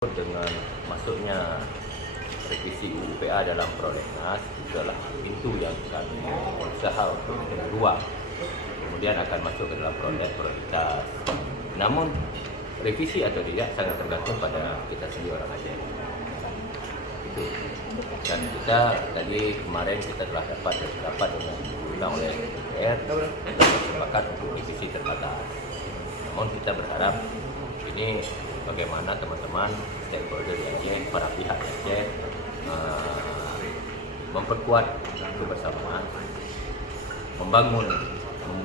Dengan masuknya revisi UU PA dalam prolegnas adalah pintu yang kami berusaha untuk memberi ruang, kemudian akan masuk ke dalam prioritas. Namun revisi atau tidak sangat tergantung pada kita sendiri orang Aceh. Itu. Dan kita tadi kemarin kita telah dapat dengan oleh DPR kita bersepakat untuk revisi terbatas. Namun kita berharap ini bagaimana teman-teman stakeholder di Aceh, para pihak di Aceh memperkuat kebersamaan,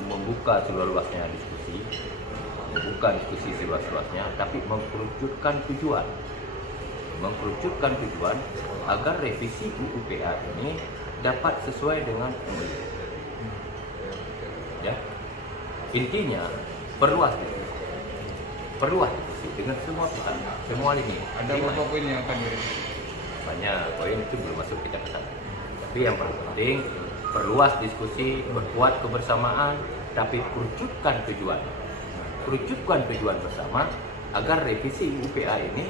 membuka seluas-luasnya diskusi, seluas-luasnya, tapi mengkerucutkan tujuan agar revisi UU PA ini dapat sesuai dengan MOU. Ya, intinya perluas diskusi dengan semua pihak, semua lini. Ada beberapa poin yang akan direvisi? Banyak poin itu belum masuk kita ke sana. Tapi yang paling penting perluas diskusi, berkuat kebersamaan, tapi kerucutkan tujuan bersama agar revisi UU PA ini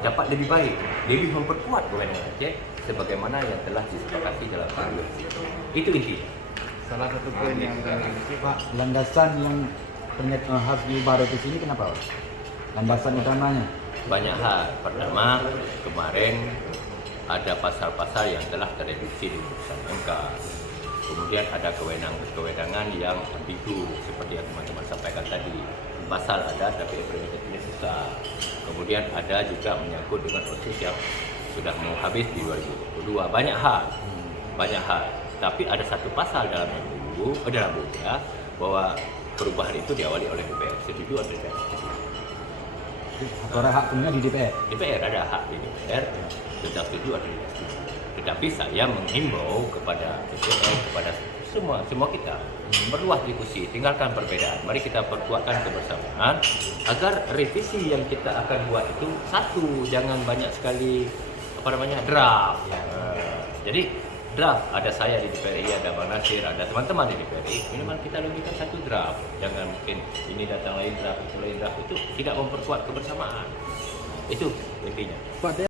dapat lebih baik, lebih memperkuat kewenangan Aceh sebagaimana yang telah disepakati dalam MOU. Itu intinya. Salah satu poin yang akan direvisi, Pak, landasan yang harus diubah revisi ini kenapa, Pak? Landasan utamanya? Banyak hal. Pertama, kemarin ada pasal-pasal yang telah tereduksi di putusan MK. Kemudian ada kewenangan yang ambigu seperti yang teman-teman sampaikan tadi. Pasal ada tapi implementasinya susah. Kemudian ada juga menyangkut dengan proses yang sudah mau habis di 2022. Banyak hal. Tapi ada satu pasal dalam MOU, dalam UU ya, bahwa perubahan itu diawali oleh DPR. Setuju atau tidak? Atau hak punya di DPR? DPR ada hak di DPR, tentang setuju atau tidak setuju. Tetapi saya menghimbau kepada DPR, kepada semua kita, perluas diskusi, tinggalkan perbedaan. Mari kita perkuatkan kebersamaan agar revisi yang kita akan buat itu satu, jangan banyak sekali draft. Jadi draft, ada saya di DPRI, ada Bang Nasir, ada teman-teman di DPRI, minimal kita lebihkan satu draft. Jangan mungkin ini datang lain draft, itu lain draft, itu tidak memperkuat kebersamaan. Itu intinya.